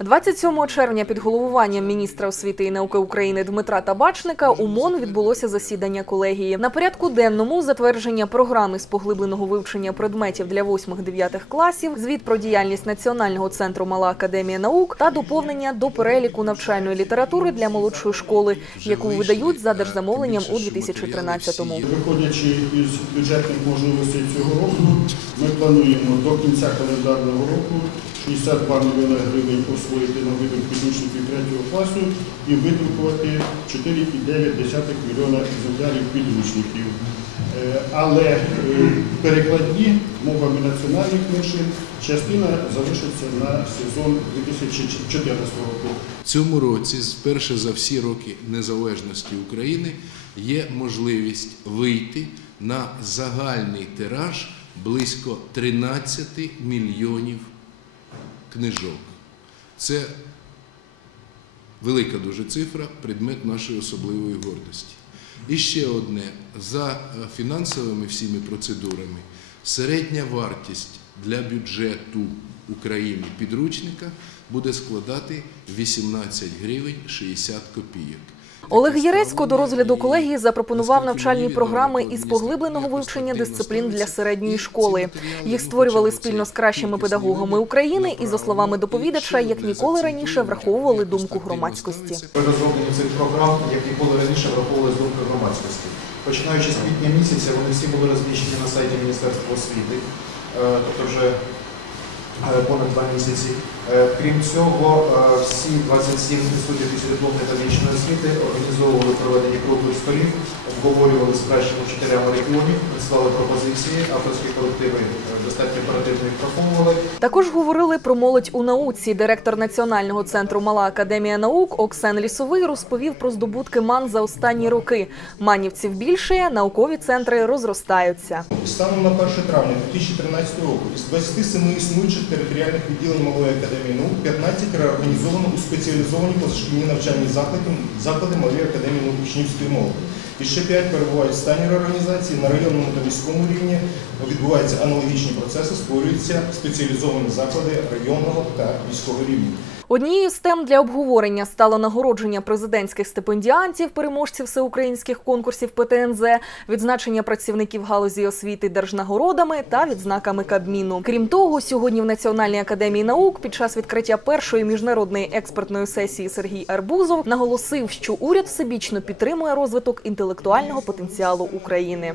27 червня під головуванням міністра освіти і науки України Дмитра Табачника у МОН відбулося засідання колегії. На порядку денному затвердження програми з поглибленого вивчення предметів для 8-9 класів, звіт про діяльність Національного центру Мала академія наук та доповнення до переліку навчальної літератури для молодшої школи, яку видають за держзамовленням у 2013-му. Виходячи із бюджетних можливостей цього року, ми плануємо до кінця календарного року 62 мільйони гривень освоїти на видрuk підручників 3 класу і видрукувати 4,9 мільйона екземплярів підручників. Е, Але е, перекладні мовами національних меншин частина залишиться на сезон 2014 року. Цьому році, вперше за всі роки незалежності України, є можливість вийти на загальний тираж близько 13 мільйонів книжок. Це велика дуже цифра, предмет нашої особливої гордості. І ще одне, за е, фінансовими всіми процедурами, середня вартість для бюджету України підручника буде складати 18 гривень 60 копійок. Олег Єрецько до розгляду колегії запропонував навчальні програми із поглибленого вивчення дисциплін для середньої школи. Їх створювали спільно з кращими педагогами України і, за словами доповідача, як ніколи раніше враховували думку громадськості. При розробленні цих програм, як ніколи раніше, враховували думки громадськості. Починаючи з квітня місяця, вони всі були розміщені на сайті Міністерства освіти, е, тобто вже понад два місяці. Е, Крім цього, е, всі 27 інститутів післядипломної та вічної освіти організовували проведення круглих столів, обговорювали з кращими вчителями регіонів, прислали пропозиції, авторські колективи е, достатньо оперативно їх враховували. Також говорили про молодь у науці. Директор Національного центру Мала академія наук Оксен Лісовий розповів про здобутки МАН за останні роки. Манівців більше, наукові центри розростаються. Станом на 1 травня 2013 року із 27 існуючих територіальних відділень Малої академії наук 15 реорганізовано у спеціалізовані позашкільні навчальні заклади, заклади Малої академії наук учнівської мови. І ще 5 перебувають в стані реорганізації на районному та міському рівні. Відбуваються аналогічні процеси, створюються спеціалізовані заклади районного та міського рівня. Однією з тем для обговорення стало нагородження президентських стипендіантів, переможців всеукраїнських конкурсів ПТНЗ, відзначення працівників галузі освіти держнагородами та відзнаками Кабміну. Крім того, сьогодні в Національній академії наук під час відкриття першої міжнародної експертної сесії Сергій Арбузов наголосив, що уряд всебічно підтримує розвиток інтелектуального потенціалу України.